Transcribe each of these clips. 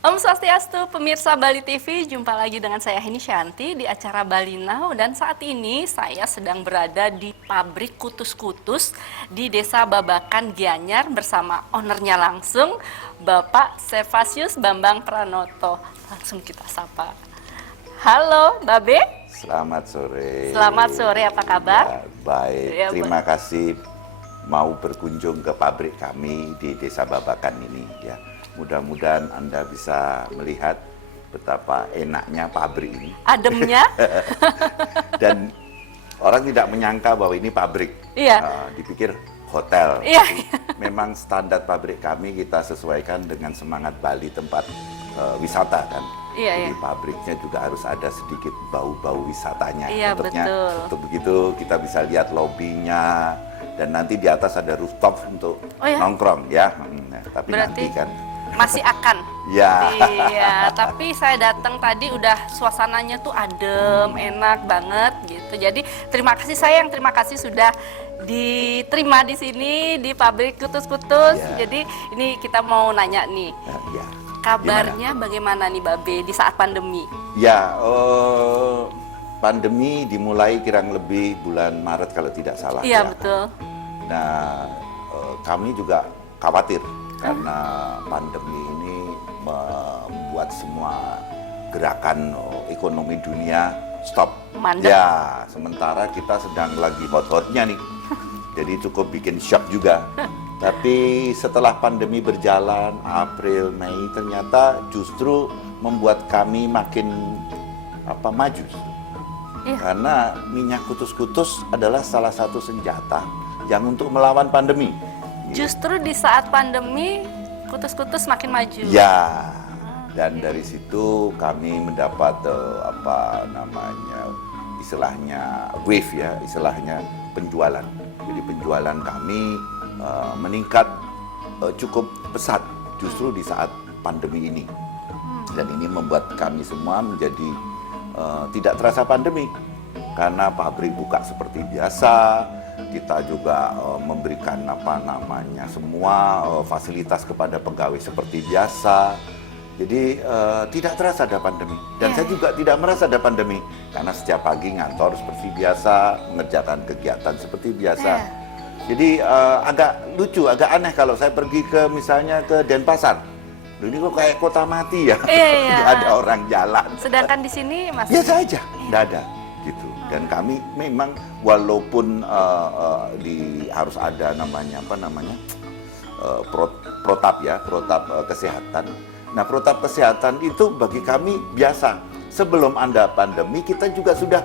Om Swastiastu, pemirsa Bali TV, jumpa lagi dengan saya Heni Shanti di acara Bali Now, dan saat ini saya sedang berada di pabrik kutus-kutus di Desa Babakan, Gianyar bersama ownernya langsung, Bapak Servasius Bambang Pranoto. Langsung kita sapa. Halo, Babe. Selamat sore. Selamat sore, apa kabar? Ya, baik, Ya, terima kasih mau berkunjung ke pabrik kami di Desa Babakan ini ya. Mudah-mudahan Anda bisa melihat betapa enaknya pabrik ini. Ademnya? Dan orang tidak menyangka bahwa ini pabrik. Iya. Dipikir hotel. Iya. Memang standar pabrik kami kita sesuaikan dengan semangat Bali, tempat wisata kan. Iya, Jadi iya. pabriknya juga harus ada sedikit bau-bau wisatanya. Iya, betul. Untuk begitu kita bisa lihat lobbynya, dan nanti di atas ada rooftop untuk nongkrong ya. Tapi Berarti nanti kan masih akan. ya. Iya, tapi saya datang tadi udah suasananya tuh adem, enak banget gitu. Jadi terima kasih sayang, terima kasih sudah diterima di sini di pabrik kutus-kutus. Ya. Jadi ini kita mau nanya nih, Ya. kabarnya bagaimana nih Babe di saat pandemi? Ya, pandemi dimulai kurang lebih bulan Maret kalau tidak salah. Iya, ya. betul. Nah, kami juga khawatir karena pandemi ini membuat semua gerakan ekonomi dunia stop. Mandek. Ya, sementara kita sedang lagi hot-hotnya nih. Jadi cukup bikin shock juga. Tapi setelah pandemi berjalan, April, Mei, ternyata justru membuat kami makin maju. Iya. Karena minyak kutus-kutus adalah salah satu senjata yang untuk melawan pandemi. Justru di saat pandemi kutus-kutus makin maju. Ya, dan dari situ kami mendapat istilahnya wave ya, istilahnya penjualan. Jadi penjualan kami meningkat cukup pesat justru di saat pandemi ini. Dan ini membuat kami semua menjadi tidak terasa pandemi, karena pabrik buka seperti biasa. Kita juga memberikan semua fasilitas kepada pegawai seperti biasa. Jadi tidak terasa ada pandemi. Dan saya juga tidak merasa ada pandemi, karena setiap pagi ngantor seperti biasa, mengerjakan kegiatan seperti biasa. Jadi agak lucu, agak aneh kalau saya pergi misalnya ke Denpasar. Ini kok kayak kota mati ya, Iya. Nggak ada orang jalan. Sedangkan di sini masih Biasa aja, nggak ada gitu. Dan kami memang walaupun harus ada protap kesehatan. Nah, protap kesehatan itu bagi kami biasa. Sebelum ada pandemi kita juga sudah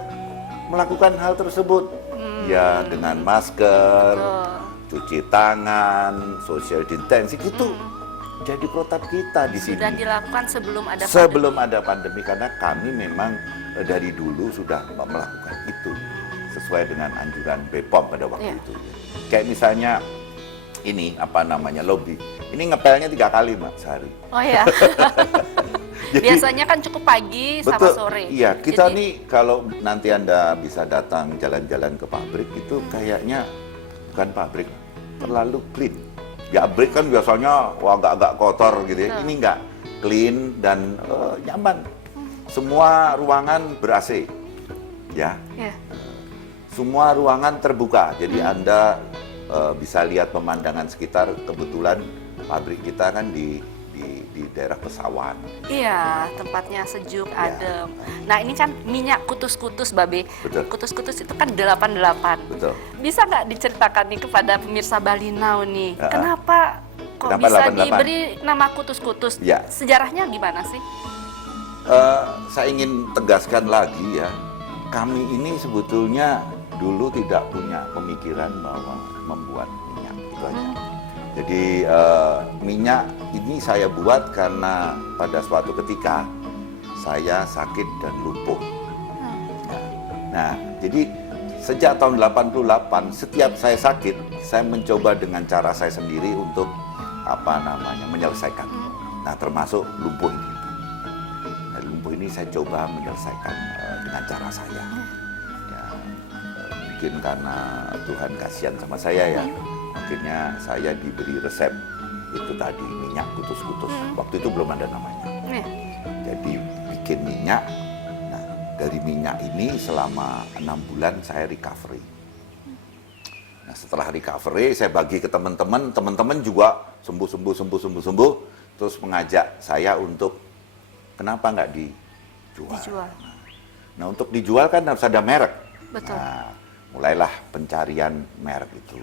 melakukan hal tersebut. Ya, dengan masker, cuci tangan, social distancing itu jadi protap kita di sini. sudah dilakukan sebelum ada pandemi. Sebelum ada pandemi, karena kami memang dari dulu sudah melakukan itu sesuai dengan anjuran BPOM pada waktu itu. Kayak misalnya ini lobby. Ini ngepelnya 3 kali Mbak sehari. Oh ya. Biasanya kan cukup pagi sama sore. Iya, kita nih kalau nanti Anda bisa datang jalan-jalan ke pabrik itu kayaknya bukan pabrik, terlalu clean. Ya, pabrik kan biasanya agak-agak kotor gitu ya. Ini enggak, clean dan nyaman. Semua ruangan ber-AC. Ya. Semua ruangan terbuka. Jadi Anda bisa lihat pemandangan sekitar. Kebetulan pabrik kita kan di daerah pesawahan. Iya, tempatnya sejuk, adem. Nah, ini kan minyak kutus-kutus, Babe. Betul. Kutus-kutus itu kan 88. Betul. Bisa nggak diceritakan nih kepada pemirsa Bali Now nih, kenapa Kenapa bisa 88? diberi nama kutus-kutus? Ya. Sejarahnya gimana sih? Saya ingin tegaskan lagi ya, kami ini sebetulnya dulu tidak punya pemikiran bahwa membuat minyak, itu aja. Jadi minyak ini saya buat karena pada suatu ketika saya sakit dan lumpuh. Nah, jadi sejak tahun 88 setiap saya sakit, saya mencoba dengan cara saya sendiri untuk menyelesaikan. Nah, termasuk lumpuh ini. Nah, lumpuh ini saya coba menyelesaikan dengan cara saya. Ya, mungkin karena Tuhan kasihan sama saya ya. Akhirnya saya diberi resep itu tadi minyak kutus-kutus. Waktu itu belum ada namanya. Iya. Jadi bikin minyak. Nah, dari minyak ini selama 6 bulan saya recovery. Nah, setelah recovery saya bagi ke teman-teman, teman-teman juga sembuh, terus mengajak saya untuk kenapa nggak dijual. Nah, untuk dijual kan harus ada merek. Betul. Nah, mulailah pencarian merek itu.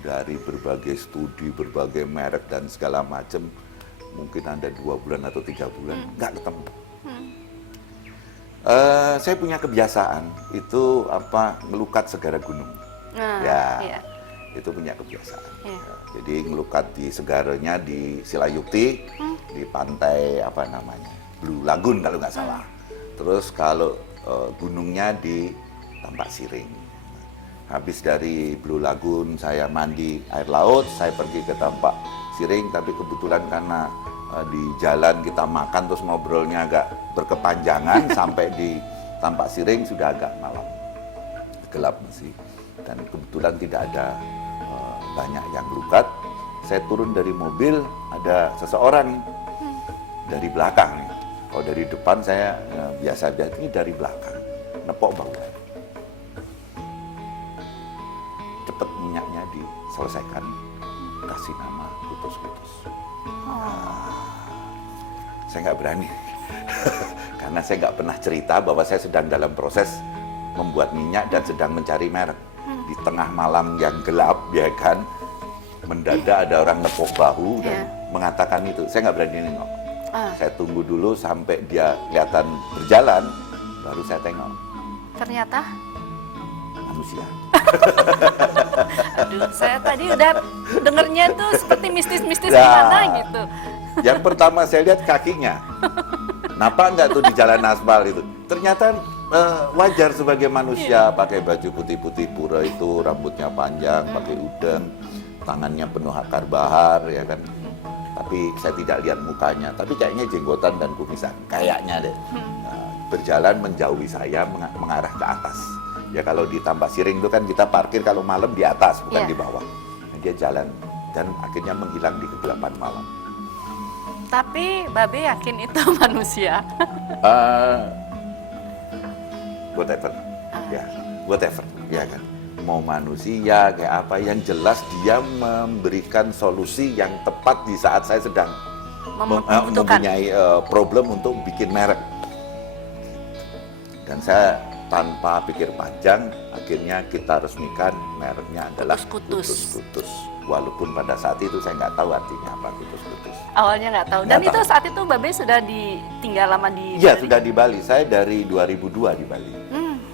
Dari berbagai studi, berbagai merek dan segala macam, mungkin ada 2 bulan atau 3 bulan, nggak ketemu. Saya punya kebiasaan, itu ngelukat segara gunung. Iya. Itu punya kebiasaan. Iya. Jadi ngelukat di segaranya di Silayukti, di pantai Blue Lagoon kalau nggak salah. Terus kalau gunungnya di Tampak Siring. Habis dari Blue Lagoon saya mandi air laut, saya pergi ke Tampak Siring, tapi kebetulan karena di jalan kita makan terus ngobrolnya agak berkepanjangan sampai di Tampak Siring sudah agak malam. Gelap masih. Dan kebetulan tidak ada banyak yang lukat. Saya turun dari mobil, ada seseorang dari belakang. Kalau dari depan saya biasa-biasa, ini dari belakang, nepok bawah. Cepet minyaknya diselesaikan, kasih nama Kutus-Kutus. Saya nggak berani, karena saya nggak pernah cerita bahwa saya sedang dalam proses membuat minyak dan sedang mencari merek. Di tengah malam yang gelap, ya kan, mendadak ada orang nepok bahu dan mengatakan itu. Saya nggak berani nengok. Saya tunggu dulu sampai dia kelihatan berjalan, baru saya tengok. Ternyata Manusia. aduh, saya tadi udah dengernya tuh seperti mistis-mistis Nah. gimana gitu. Yang pertama saya lihat kakinya. Nampak nggak tuh di jalan aspal itu? Ternyata wajar sebagai manusia, pakai baju putih-putih pura itu, rambutnya panjang, pakai udeng, tangannya penuh akar bahar, ya kan. Tapi saya tidak lihat mukanya, tapi kayaknya jenggotan dan kumisan, kayaknya deh. Nah, berjalan menjauhi saya, mengarah ke atas. Ya kalau di Tampak Siring itu kan kita parkir kalau malam di atas, bukan di bawah. Nah, dia jalan dan akhirnya menghilang di kegelapan malam. Tapi Babe yakin itu manusia. Whatever, whatever, ya kan. Mau manusia kayak apa, yang jelas dia memberikan solusi yang tepat di saat saya sedang Membutuhkan. mempunyai problem untuk bikin merek. Dan saya tanpa pikir panjang, akhirnya kita resmikan mereknya adalah Kutus-Kutus. Kutus-Kutus. Walaupun pada saat itu saya nggak tahu artinya apa Kutus-Kutus. Awalnya nggak tahu. Dan Nggak itu tahu. saat itu Babe sudah tinggal lama di Iya, Bali? sudah di Bali. Saya dari 2002 di Bali.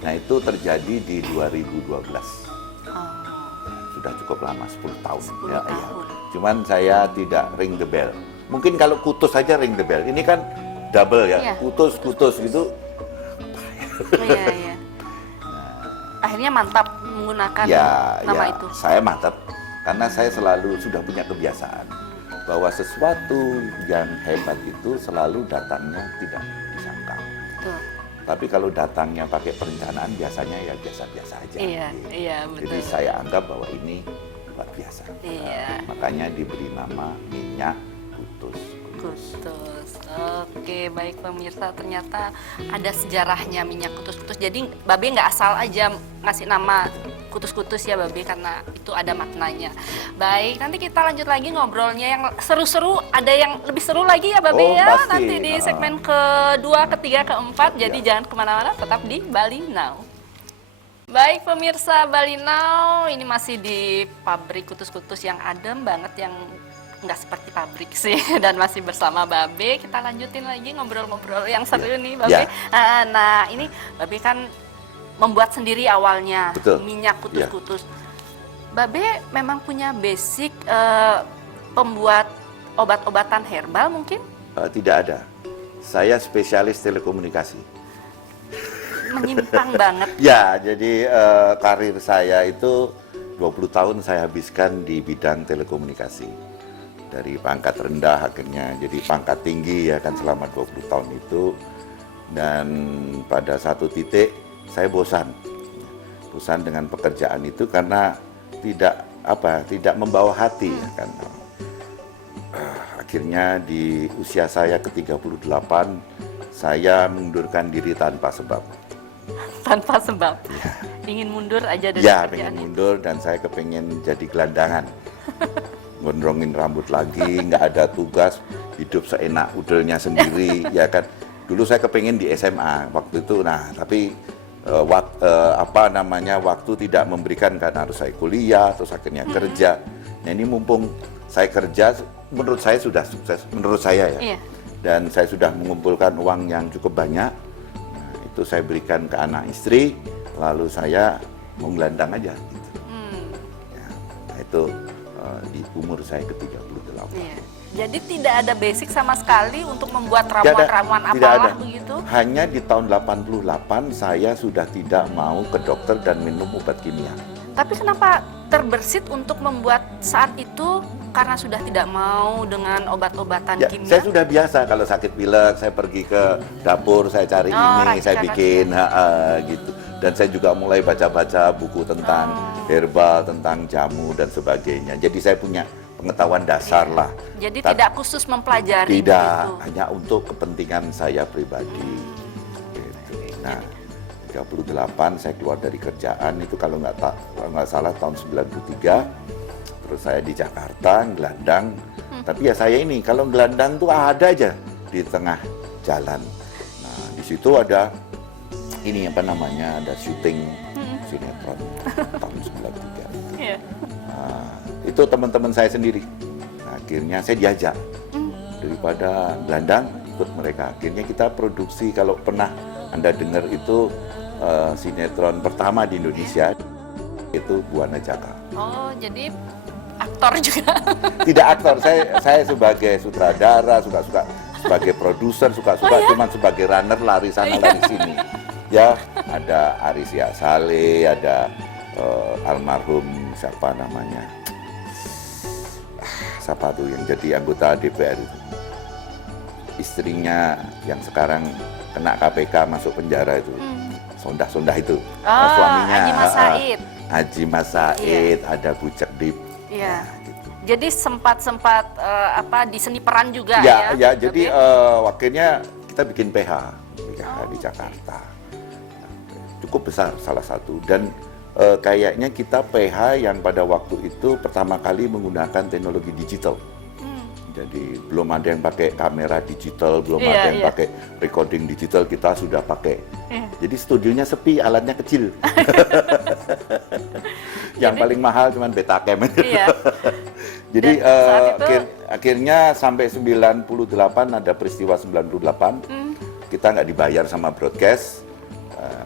Nah, itu terjadi di 2012. Sudah cukup lama, 10 tahun. 10 Iya. tahun. Cuman saya tidak ring the bell. Mungkin kalau Kutus saja ring the bell. Ini kan double ya. Iya. Kutus gitu. Iya. Akhirnya mantap menggunakan nama itu. Saya mantap karena saya selalu sudah punya kebiasaan bahwa sesuatu yang hebat itu selalu datangnya tidak disangka. Betul. Tapi kalau datangnya pakai perencanaan biasanya ya biasa-biasa aja. Iya, betul. Jadi saya anggap bahwa ini luar biasa. Iya. Makanya diberi nama minyak Kutus. Kutus. Oke, baik pemirsa, ternyata ada sejarahnya minyak kutus-kutus. Jadi Babe nggak asal aja ngasih nama kutus-kutus ya Babe, karena itu ada maknanya. Baik, nanti kita lanjut lagi ngobrolnya yang seru-seru. Ada yang lebih seru lagi ya Babe ya. Pasti. Nanti di segmen kedua, ketiga, keempat. Jadi Ya. jangan kemana-mana, tetap di Bali Now. Baik pemirsa Bali Now, ini masih di pabrik kutus-kutus yang adem banget, yang nggak seperti pabrik sih. Dan masih bersama Babe, kita lanjutin lagi ngobrol-ngobrol yang seru nih Babe. Ya. Nah ini Babe kan membuat sendiri awalnya. Betul. Minyak kutus-kutus. Babe memang punya basic pembuat obat-obatan herbal mungkin? Tidak ada. Saya spesialis telekomunikasi. Menyimpang banget. Ya, jadi karir saya itu 20 tahun saya habiskan di bidang telekomunikasi. Dari pangkat rendah akhirnya jadi pangkat tinggi ya kan selama 20 tahun itu. Dan pada satu titik saya bosan dengan pekerjaan itu karena tidak membawa hati ya kan. akhirnya di usia saya ke-38, saya mengundurkan diri tanpa sebab. Tanpa sebab. Ya. Ingin mundur aja dari Ya, pekerjaan pengen itu. mundur dan saya kepengen jadi gelandangan. Gondrongin rambut lagi, nggak ada tugas, hidup seenak udelnya sendiri, ya kan. Dulu saya kepengen di SMA waktu itu, nah tapi waktu tidak memberikan karena harus saya kuliah, terus akhirnya kerja. Nah ini mumpung saya kerja, menurut saya sudah sukses, menurut saya ya. Iya. Dan saya sudah mengumpulkan uang yang cukup banyak, nah, itu saya berikan ke anak istri, lalu saya mau gelandang aja. Gitu. Ya, nah itu di umur saya ke-38. Iya. Jadi tidak ada basic sama sekali untuk membuat Tidak ada, ramuan-ramuan tidak ada. apalah begitu. Hanya di tahun 88 saya sudah tidak mau ke dokter dan minum obat kimia. Tapi kenapa terbersit untuk membuat saat itu karena sudah tidak mau dengan obat-obatan Ya, kimia? saya sudah biasa kalau sakit pilek, saya pergi ke dapur, saya cari ini, saya racikan. bikin, gitu. Dan saya juga mulai baca-baca buku tentang herbal, tentang jamu dan sebagainya. Jadi saya punya pengetahuan dasar lah. Jadi Tapi tidak khusus mempelajari tidak, begitu. hanya untuk kepentingan saya pribadi. Gitu. Nah, 38 saya keluar dari kerjaan itu kalau nggak salah tahun 93. Terus saya di Jakarta gelandang. Tapi ya saya ini kalau gelandang tuh ada aja di tengah jalan. Nah, di situ ada ini apa namanya, ada syuting sinetron tahun 93. Iya. Nah, itu teman-teman saya sendiri. Nah, akhirnya saya diajak daripada gelandang ikut mereka. Akhirnya kita produksi, kalau pernah Anda dengar itu sinetron pertama di Indonesia itu Buana Jaka. Oh, jadi aktor juga. Tidak aktor, saya sebagai sutradara, suka-suka sebagai produser, suka-suka cuman sebagai runner lari sana lari sini. Ya, ada Arisia Saleh, ada almarhum siapa namanya? Siapa tuh yang jadi anggota DPR itu? Istrinya yang sekarang kena KPK masuk penjara itu. Sondah-sondah itu. Suaminya Haji Mas Said. Haji Mas Said, ada Bu Cekdip. Iya. Nah, gitu. Jadi sempat di seni peran juga Ya, ya. jadi Babe? wakilnya kita bikin PH di Jakarta. Cukup besar salah satu, dan kayaknya kita PH yang pada waktu itu pertama kali menggunakan teknologi digital. Jadi belum ada yang pakai kamera digital, belum ada yang pakai recording digital, kita sudah pakai. Jadi studionya sepi, alatnya kecil. Yang paling mahal cuman Betacam. Iya. Jadi Dan saat itu- akhirnya sampai 98 ada peristiwa 98, kita nggak dibayar sama broadcast.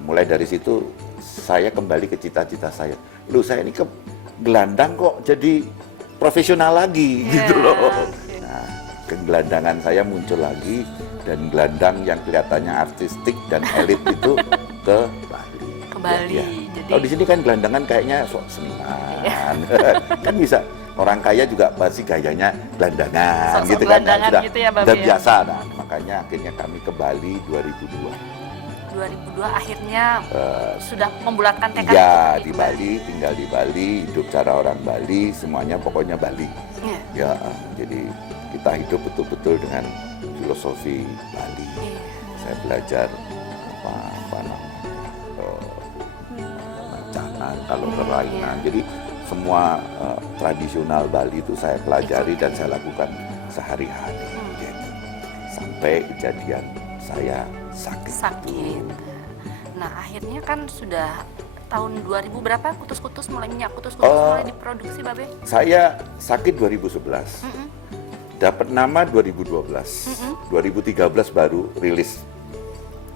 Mulai dari situ saya kembali ke cita-cita saya. Loh, saya ini ke gelandang kok jadi profesional lagi gitu loh. Nah, kegelandangan saya muncul lagi, dan gelandang yang kelihatannya artistik dan elit itu ke Bali. Ke Bali, Ya, ya. jadi- Kalau di sini kan gelandangan kayaknya sok seniman. Kan bisa orang kaya juga masih gayanya gelandangan Sok-sok gitu kan. Nah, gelandangan sudah, gitu ya, Babe, sudah ya? biasa. Nah, makanya akhirnya kami ke Bali 2002. 2002 akhirnya sudah membulatkan tekad Ya, untuk pergi di ke Bali, tinggal di Bali, hidup cara orang Bali, semuanya pokoknya Bali. Iya. Ya, jadi kita hidup betul-betul dengan filosofi Bali. Iya. Saya belajar apa namanya, mencanan, kalau kelainan. Jadi semua tradisional Bali itu saya pelajari dan saya lakukan sehari-hari. Gitu. Sampai kejadian saya sakit. Sakit. Nah, akhirnya kan sudah tahun 2000 berapa kutus-kutus mulai minyak kutus-kutus mulai diproduksi, Babe? Saya sakit 2011. Dapat nama 2012. 2013 baru rilis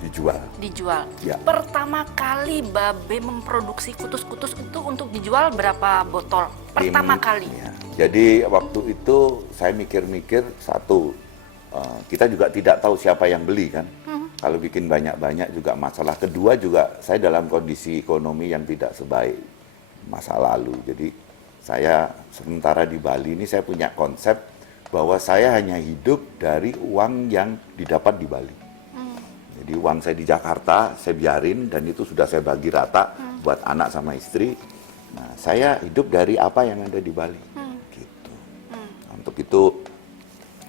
dijual. Dijual. Ya. Pertama kali Babe memproduksi kutus-kutus itu untuk dijual berapa botol? Pertama kali. Ya. Jadi waktu itu saya mikir-mikir, satu, kita juga tidak tahu siapa yang beli kan. Kalau bikin banyak-banyak juga masalah. Kedua juga saya dalam kondisi ekonomi yang tidak sebaik masa lalu. Jadi saya sementara di Bali ini saya punya konsep bahwa saya hanya hidup dari uang yang didapat di Bali. Jadi uang saya di Jakarta saya biarin, dan itu sudah saya bagi rata buat anak sama istri. Nah, saya hidup dari apa yang ada di Bali. Gitu. Nah, untuk itu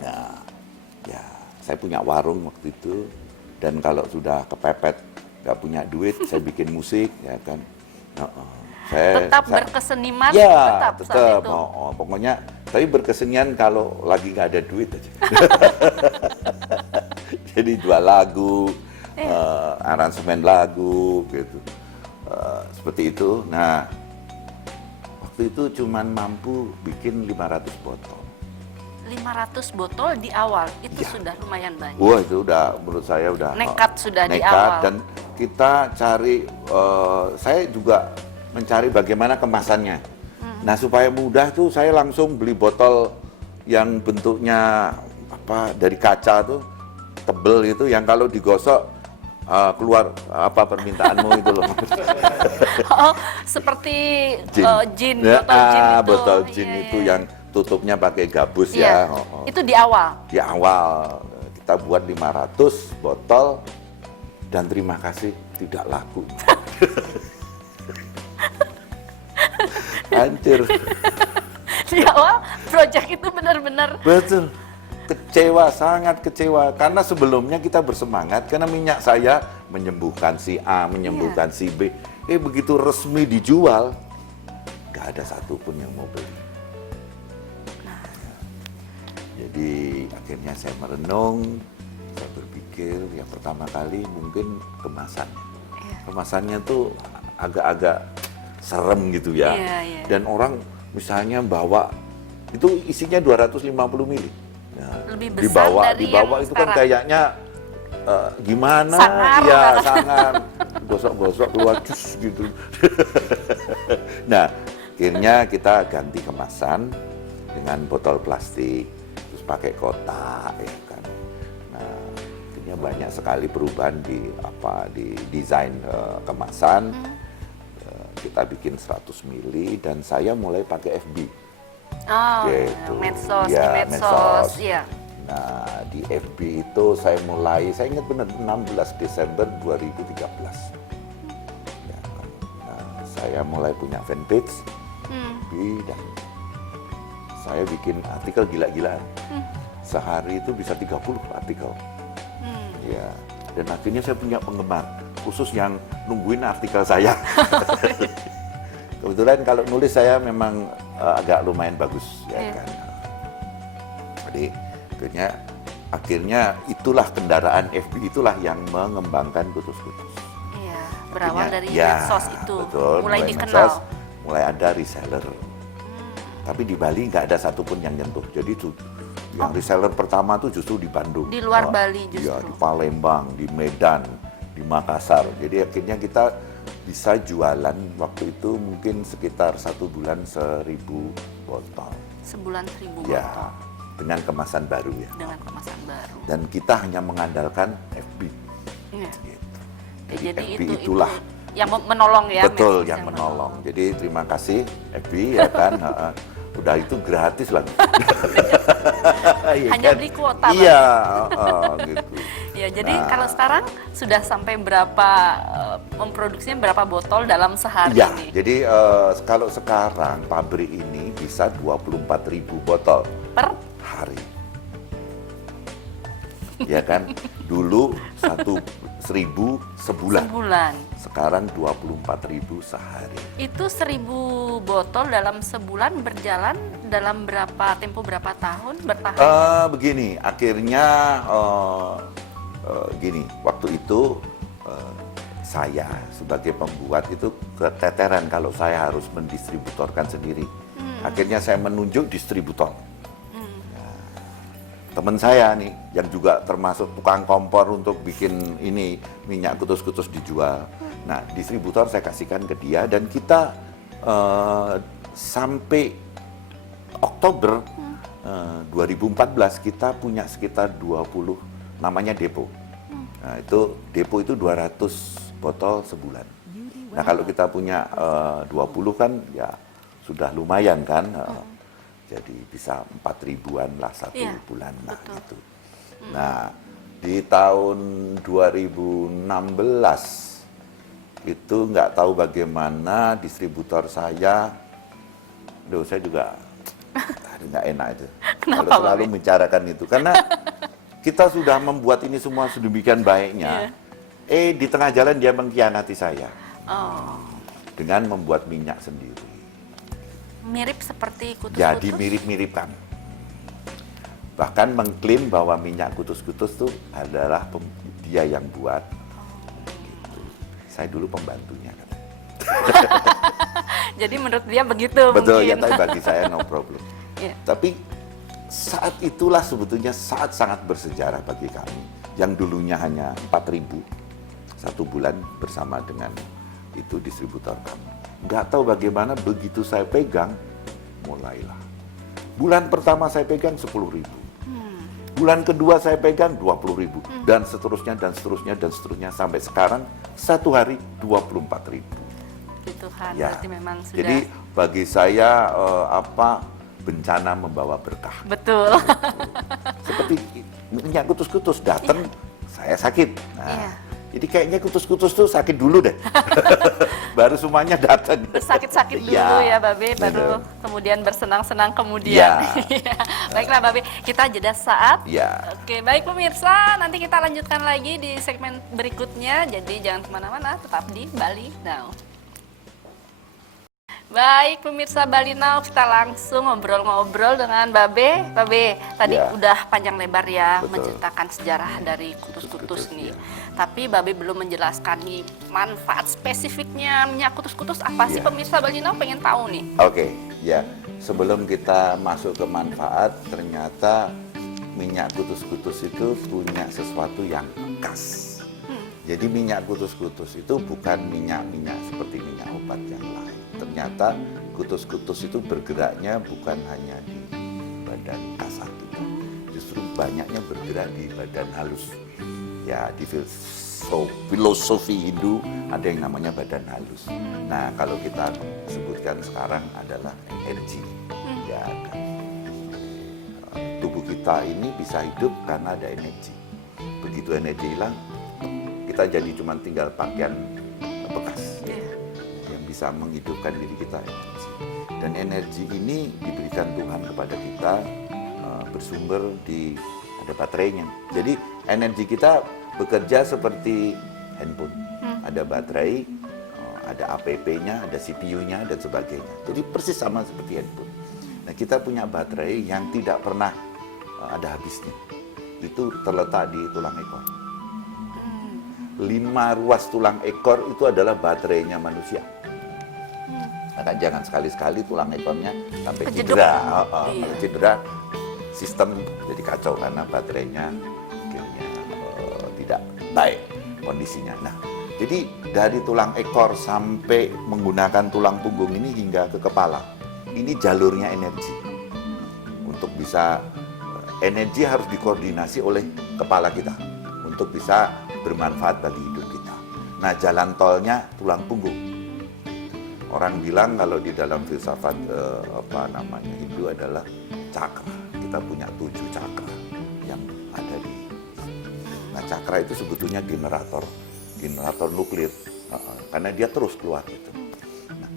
Nah, ya saya punya warung waktu itu, dan kalau sudah kepepet nggak punya duit, saya bikin musik, ya kan. Tetap berkeseniman, Ya, tetap saat tetap. itu. Pokoknya, tapi berkesenian kalau lagi nggak ada duit aja. Jadi jual lagu, aransemen lagu, gitu. Seperti itu. Nah, waktu itu cuman mampu bikin 500 botol. 500 botol di awal, itu Ya. sudah lumayan banyak. Wah, itu udah, menurut saya udah Nekat sudah di nekat, awal. dan kita cari, saya juga mencari bagaimana kemasannya. Nah, supaya mudah tuh saya langsung beli botol yang bentuknya dari kaca tuh, tebel itu, yang kalau digosok keluar permintaanmu itu loh. Oh, seperti gin, Ya, botol gin itu. botol gin Iya, itu iya. yang tutupnya pakai gabus Iya. ya. Itu di awal. Di awal kita buat 500 botol, dan terima kasih tidak laku. Hancur. Di awal project itu benar-benar Betul. Kecewa, sangat kecewa. Karena sebelumnya kita bersemangat, karena minyak saya menyembuhkan si A, menyembuhkan si B. Begitu resmi dijual, nggak ada satupun yang mau beli. Jadi akhirnya saya merenung, saya berpikir yang pertama kali mungkin kemasannya. Iya. Kemasannya tuh agak-agak serem gitu ya. Iya, iya. Dan orang misalnya bawa, itu isinya 250 mili. Nah, Lebih besar dari dibawa yang itu kan sekarang. kayaknya gimana? Sangar. Ya, sangar. Gosok-gosok keluar cus gitu. Nah, akhirnya kita ganti kemasan dengan botol plastik, terus pakai kotak, ya kan. Nah, akhirnya banyak sekali perubahan di desain kemasan. Kita bikin 100 mili, dan saya mulai pakai FB. Oh, Gitu. medsos, Ya, di medsos, medsos. iya. Nah, di FB itu saya ingat benar 16 Desember 2013. Ya, nah, saya mulai punya fanpage FB, dan saya bikin artikel gila-gilaan. Sehari itu bisa 30 artikel. Ya, dan akhirnya saya punya penggemar khusus yang nungguin artikel saya. Kebetulan kalau nulis saya memang agak lumayan bagus, ya Iya. kan. Jadi akhirnya itulah kendaraan FB itulah yang mengembangkan Kutus-Kutus. Iya, berawal Akhirnya, dari ya, medsos itu, betul, mulai dikenal. medsos, mulai ada reseller. Tapi di Bali nggak ada satupun yang nyentuh. Jadi yang reseller pertama tuh justru di Bandung. Di luar Bali justru. Iya, di Palembang, di Medan, di Makassar. Jadi akhirnya kita bisa jualan waktu itu mungkin sekitar 1 bulan 1.000 botol. Sebulan 1.000 Ya, botol dengan kemasan baru ya. dengan kemasan baru. Dan kita hanya mengandalkan FB. Iya. Gitu. Ya, jadi FB itu itulah. yang menolong ya. Betul, medsos yang menolong. Jadi terima kasih FB, ya kan. Udah itu gratis lagi. Iya Hanya kan? beli kuota, Iya, gitu. Ya, jadi Nah. kalau sekarang sudah sampai berapa memproduksinya berapa botol dalam sehari Iya, ini? jadi kalau sekarang pabrik ini bisa 24.000 botol Per hari. Ya kan? Dulu 1.000 sebulan. sebulan. Sekarang 24.000 sehari. Itu 1.000 botol dalam sebulan berjalan dalam tempo berapa tahun bertahan? Begini, akhirnya gini, waktu itu saya sebagai pembuat itu keteteran kalau saya harus mendistributorkan sendiri. Akhirnya saya menunjuk distributor. Teman saya nih yang juga termasuk tukang kompor untuk bikin ini minyak kutus-kutus dijual. Nah, distributor saya kasihkan ke dia, dan kita sampai Oktober 2014 kita punya sekitar 20 namanya depo. Nah, itu depo itu 200 botol sebulan. Nah, kalau kita punya 20 kan ya sudah lumayan kan. Jadi bisa 4.000-an lah satu Iya, bulan lah betul. gitu. Nah, di tahun 2016 itu nggak tahu bagaimana distributor saya juga aduh, nggak enak itu. Kenapa, kalau selalu Babe? membicarakan itu. Karena kita sudah membuat ini semua sedemikian baiknya. Di tengah jalan dia mengkhianati saya. Oh, Dengan membuat minyak sendiri. mirip seperti kutus-kutus. Jadi mirip-miripkan. Bahkan mengklaim bahwa minyak kutus-kutus itu adalah dia yang buat. Gitu. Saya dulu pembantunya. Jadi menurut dia begitu Betul ya, mungkin. tapi bagi saya no problem. Iya. Tapi saat itulah sebetulnya saat sangat bersejarah bagi kami. Yang dulunya hanya 4.000 satu bulan bersama dengan itu distributor kami. Nggak tahu bagaimana begitu saya pegang, mulailah. Bulan pertama saya pegang 10.000. Bulan kedua saya pegang 20.000. Dan seterusnya, dan seterusnya, dan seterusnya. Sampai sekarang, satu hari 24.000. Puji Tuhan, Ya. berarti memang sudah. Jadi bagi saya, bencana membawa berkah. Betul. Seperti minyak kutus-kutus datang, saya sakit. Nah, Iya. jadi kayaknya kutus-kutus tuh sakit dulu deh. Baru semuanya datang. Sakit-sakit dulu Ya, ya, Babe, baru betul. kemudian bersenang-senang kemudian. Ya. Iya. Baiklah, Babe, kita jeda saat. Ya. Oke, baik pemirsa, nanti kita lanjutkan lagi di segmen berikutnya. Jadi jangan kemana-mana, tetap di Bali Now. Baik pemirsa Bali Now, kita langsung ngobrol-ngobrol dengan Babe. Babe, tadi Ya. udah panjang lebar ya Betul. menceritakan sejarah dari kutus-kutus Kutus-kutus, nih. ya. Tapi Babe belum menjelaskan nih manfaat spesifiknya minyak kutus-kutus apa sih Ya. pemirsa Bali Now pengen tahu nih. Oke, ya. Sebelum kita masuk ke manfaat, ternyata minyak kutus-kutus itu punya sesuatu yang khas. Jadi minyak kutus-kutus itu bukan minyak-minyak seperti minyak obat yang lain. Ternyata kutus-kutus itu bergeraknya bukan hanya di badan kasar kita, justru banyaknya bergerak di badan halus. Ya, di filosofi Hindu ada yang namanya badan halus. Nah, kalau kita sebutkan sekarang adalah energi. Ya, kan? Tubuh kita ini bisa hidup karena ada energi. Begitu energi hilang, kita jadi cuma tinggal pakaian bekas yang bisa menghidupkan diri kita energi. Dan energi ini diberikan Tuhan kepada kita bersumber di ada baterainya. Jadi energi kita bekerja seperti handphone. Ada baterai, ada APP-nya, ada CPU-nya dan sebagainya. Jadi persis sama seperti handphone. Nah, kita punya baterai yang tidak pernah ada habisnya. Itu terletak di tulang ekor. 5 ruas tulang ekor itu adalah baterainya manusia. Maka jangan sekali-sekali tulang ekornya sampai Kejeduk. cedera. Iya. Kalau cedera, sistem jadi kacau karena baterainya akhirnya tidak baik kondisinya. Nah, jadi dari tulang ekor sampai menggunakan tulang punggung ini hingga ke kepala, ini jalurnya energi. Untuk bisa energi harus dikoordinasi oleh kepala kita untuk bisa bermanfaat bagi hidup kita. Nah, jalan tolnya tulang punggung. Orang bilang kalau di dalam filsafat Hindu adalah cakra. Kita punya 7 cakra yang ada di. Nah, cakra itu sebetulnya generator nuklir karena dia terus keluar gitu. Nah,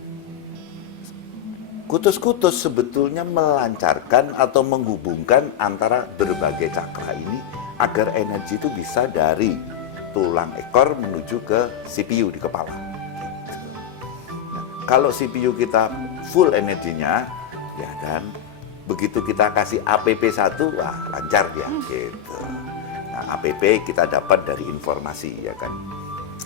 kutus-kutus sebetulnya melancarkan atau menghubungkan antara berbagai cakra ini agar energi itu bisa dari tulang ekor menuju ke CPU di kepala. Gitu. Nah, kalau CPU kita full energinya, ya kan, begitu kita kasih APP 1, wah lancar dia. Gitu. Nah, APP kita dapat dari informasi, ya kan.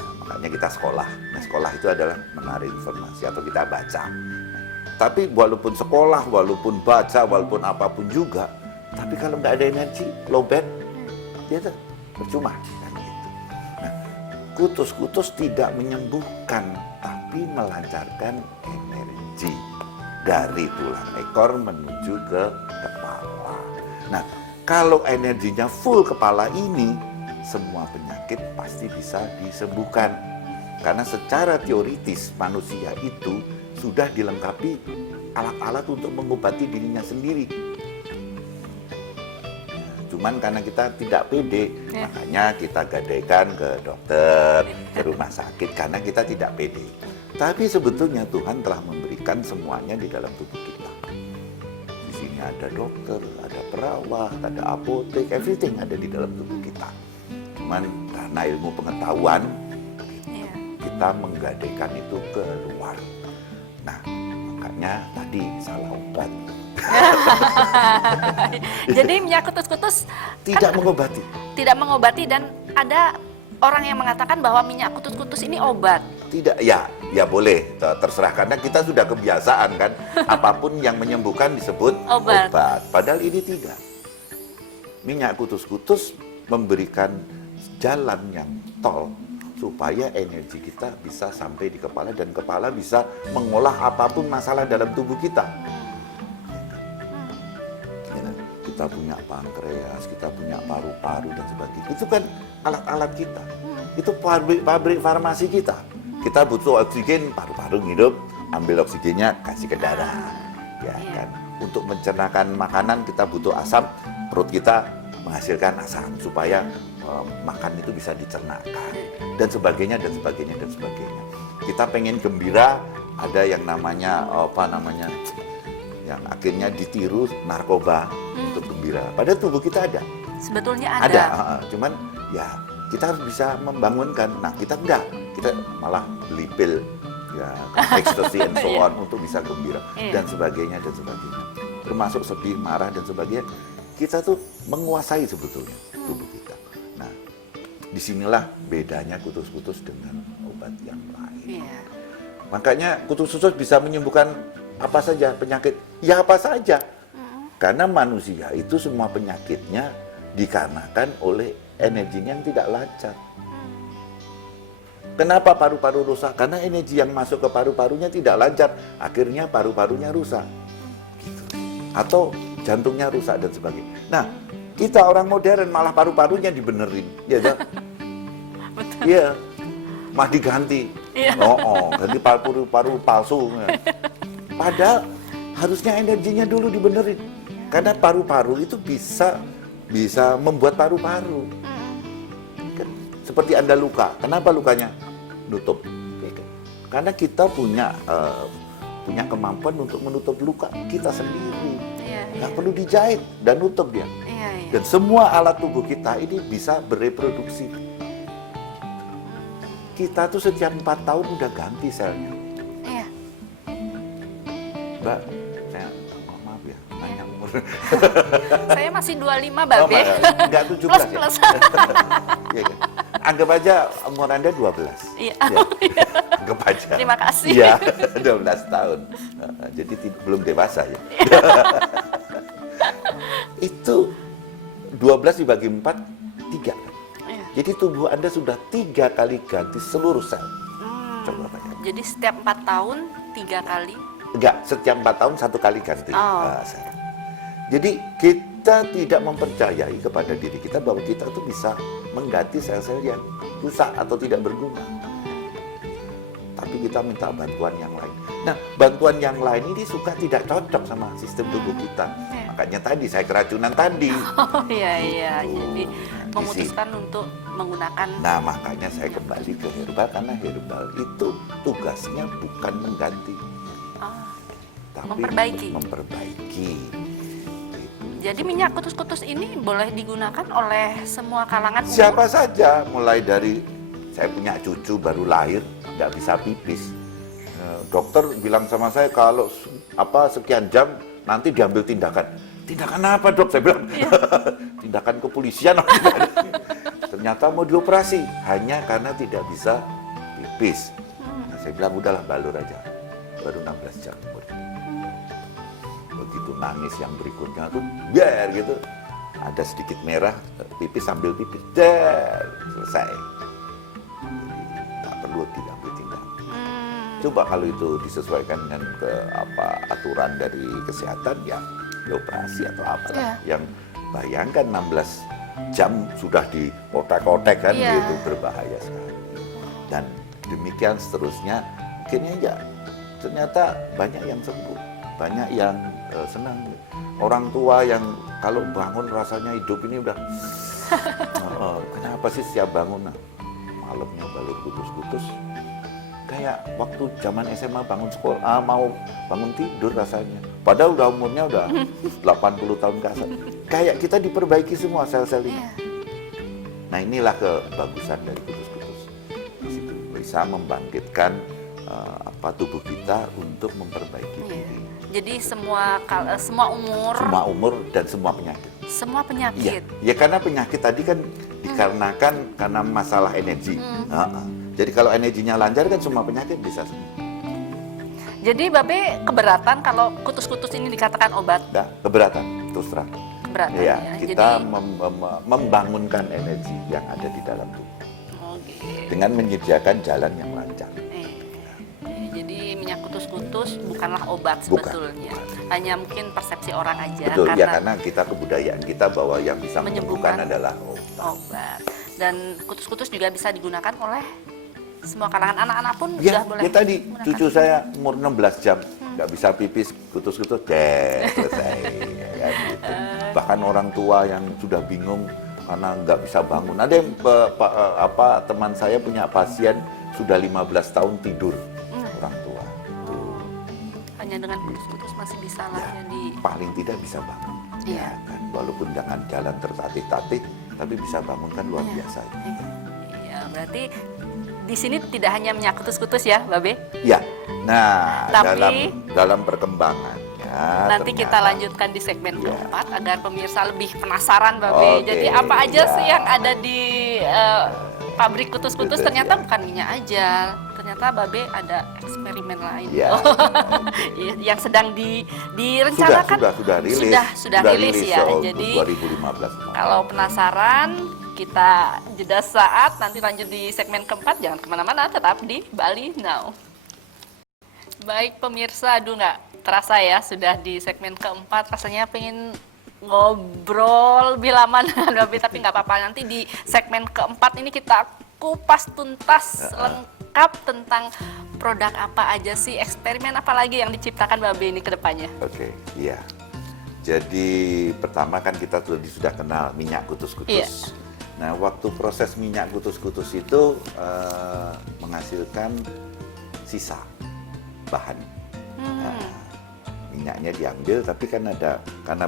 Nah, makanya kita sekolah. Nah, sekolah itu adalah menarik informasi atau kita baca. Nah, tapi walaupun sekolah, walaupun baca, walaupun apapun juga, tapi kalau nggak ada energi, low bed, dia tuh percuma. Kutus-kutus tidak menyembuhkan, tapi melancarkan energi dari tulang ekor menuju ke kepala. Nah, kalau energinya full kepala ini, semua penyakit pasti bisa disembuhkan. Karena secara teoritis manusia itu sudah dilengkapi alat-alat untuk mengobati dirinya sendiri. Cuman karena kita tidak pede, makanya kita gadaikan ke dokter, ke rumah sakit, karena kita tidak pede. Tapi sebetulnya Tuhan telah memberikan semuanya di dalam tubuh kita. Di sini dalamnya ada dokter, ada perawat, ada apotek, everything ada di dalam tubuh kita. Cuman karena ilmu pengetahuan, Iya. kita menggadaikan itu keluar. Nah, makanya tadi salah obat. Jadi minyak kutus-kutus Tidak mengobati. tidak mengobati, dan ada orang yang mengatakan bahwa minyak kutus-kutus ini obat. Tidak, ya boleh, terserah, karena kita sudah kebiasaan kan, apapun yang menyembuhkan disebut Obat. Padahal ini tidak. Minyak kutus-kutus memberikan jalan yang tol supaya energi kita bisa sampai di kepala, dan kepala bisa mengolah apapun masalah dalam tubuh kita. Ya, kita punya pankreas, kita punya paru-paru dan sebagainya. Itu kan alat-alat kita. Itu pabrik farmasi kita. Kita butuh oksigen, paru-paru hidup, ambil oksigennya, kasih ke darah. Ya Iya. kan. Untuk mencernakan makanan kita butuh asam, perut kita menghasilkan asam supaya makan itu bisa dicernakan, dan sebagainya dan sebagainya dan sebagainya. Kita pengen gembira, ada yang namanya yang akhirnya ditiru narkoba untuk gembira. Padahal tubuh kita ada. Sebetulnya Ada, ada. cuman ya kita harus bisa membangunkan. Nah, kita enggak, kita malah beli pil, ya, ecstasy and so on untuk bisa gembira, Iya. dan sebagainya dan sebagainya. Termasuk sedih, marah dan sebagainya. Kita tuh menguasai sebetulnya tubuh kita. Nah, disinilah bedanya kutus-kutus dengan obat yang lain. Iya. Makanya kutus-kutus bisa menyembuhkan apa saja penyakit, ya apa saja. Karena manusia itu semua penyakitnya dikarenakan oleh energinya yang tidak lancar. Kenapa paru-paru rusak? Karena energi yang masuk ke paru-parunya tidak lancar, akhirnya paru-parunya rusak. Gitu. Atau jantungnya rusak dan sebagainya. Nah, kita orang modern malah paru-parunya dibenerin, ya kan? Iya, mah diganti. Iya. Ganti paru-paru palsu. Padahal harusnya energinya dulu dibenerin. Karena paru-paru itu bisa membuat paru-paru. Kan, seperti Anda luka, kenapa lukanya nutup? Ya kan? Karena kita punya kemampuan untuk menutup luka kita sendiri. Iya, iya. Nggak perlu dijahit dan nutup dia. Iya, iya. Dan semua alat tubuh kita ini bisa bereproduksi. Kita tuh setiap 4 tahun udah ganti selnya. Iya. Mbak, saya maaf ya, nanya umur. Saya masih 25, Babe. Enggak 17 ya? Plus. Iya kan? Anggap aja umur Anda 12. Iya. Ya, anggap aja. Terima kasih. Iya, 12 tahun. Jadi belum dewasa ya. Itu 12 dibagi 4, 3. Iya. Jadi tubuh Anda sudah 3 kali ganti seluruh sel. Coba bayangkan. Jadi setiap 4 tahun 3 kali. Enggak, setiap 4 tahun 1 kali ganti Oh. sel. Jadi kita tidak mempercayai kepada diri kita bahwa kita tuh bisa mengganti sel-sel yang rusak atau tidak berguna. Tapi kita minta bantuan yang lain. Nah, bantuan yang lain ini suka tidak cocok sama sistem tubuh kita. Iya. Makanya tadi saya keracunan tadi. Oh iya, iya. Jadi Nah, memutuskan untuk menggunakan. Nah, makanya saya kembali ke herbal, karena herbal itu tugasnya bukan mengganti, Oh, tapi memperbaiki. memperbaiki. Jadi minyak kutus-kutus ini boleh digunakan oleh semua kalangan umur? Siapa saja, mulai dari saya punya cucu baru lahir nggak bisa pipis. Dokter bilang sama saya kalau sekian jam nanti diambil tindakan. Tindakan apa, Dok? Saya bilang tindakan kepolisian. Ternyata mau dioperasi hanya karena tidak bisa pipis. Nah, saya bilang udahlah balur aja. Baru 16 jam. Begitu nangis yang berikutnya tuh biar gitu. Ada sedikit merah, pipis sambil pipis. Selesai. Tak perlu diambil tindakan. Coba kalau itu disesuaikan dengan aturan dari kesehatan, ya operasi atau apa lah. Iya. Yang bayangkan 16 jam sudah di kotek-kotek kan, Iya. gitu, berbahaya sekali. Dan demikian seterusnya, akhirnya ya ternyata banyak yang sembuh, banyak yang senang. Orang tua yang kalau bangun rasanya hidup ini udah kenapa sih setiap bangun malamnya balur kutus-kutus, kayak waktu zaman SMA bangun sekolah mau bangun tidur rasanya Padahal udah umurnya udah 80 tahun ke atas. Kayak kita diperbaiki semua sel-sel ini. Iya. Nah inilah kebagusan dari kutus-kutus. Di situ bisa membangkitkan tubuh kita untuk memperbaiki Iya. diri. Jadi semua umur, Semua umur dan semua penyakit. semua Iya, penyakit. ya karena penyakit tadi kan dikarenakan karena masalah energi. Jadi kalau energinya lancar kan semua penyakit bisa sembuh. Jadi Babe keberatan kalau kutus-kutus ini dikatakan obat? Nggak, keberatan, terus terang. Keberatan Ya, ya. kita Jadi, membangunkan energi yang ada di dalam tubuh oke. dengan menyediakan jalan yang lancar. Jadi minyak kutus-kutus bukanlah obat Bukan, sebetulnya. bukan. Hanya mungkin persepsi orang aja Betul, ya karena karena kita kebudayaan kita bahwa yang bisa menyembuhkan Menyembuhkan. adalah obat. obat. Dan kutus-kutus juga bisa digunakan oleh semua kalangan, anak-anak pun Ya, sudah boleh ya tadi menggunakan. cucu saya umur 16 jam nggak bisa pipis, kutus-kutus, selesai. Ya kan, gitu. Bahkan orang tua yang sudah bingung karena nggak bisa bangun. Ada yang teman saya punya pasien sudah 15 tahun tidur, orang tua. Hanya dengan kutus-kutus masih bisa lah Ya, jadi paling tidak bisa bangun. Iya. Ya kan, walaupun jangan jalan tertatih-tatih, tapi bisa bangun kan luar biasa. Iya, berarti di sini tidak hanya minyak kutus-kutus ya, Babe. Ya, nah Tapi- dalam perkembangannya Nanti kita ternyata- lanjutkan di segmen Iya. keempat agar pemirsa lebih penasaran, Babe. Oke, Jadi apa aja iya. sih yang ada di pabrik kutus-kutus? Kutus, Ternyata ya. bukan minyak aja. Ternyata Babe ada eksperimen lain. Ya. Iya, yang sedang direncanakan. Sudah rilis. Sudah rilis ya. Jadi 2015. kalau penasaran, kita jeda saat, nanti lanjut di segmen keempat. Jangan kemana-mana, tetap di Bali Now. Baik pemirsa, aduh nggak terasa ya sudah di segmen keempat. Rasanya pengen ngobrol lebih lama dengan Babe, tapi nggak apa-apa. Nanti di segmen keempat ini kita kupas tuntas lengkap tentang produk apa aja sih, eksperimen apa lagi yang diciptakan Babe ini ke depannya. Oke, iya. Jadi pertama kan kita sudah kenal minyak kutus-kutus. Iya. Nah, waktu proses minyak kutus-kutus itu menghasilkan sisa bahan. Nah, minyaknya diambil, tapi kan ada karena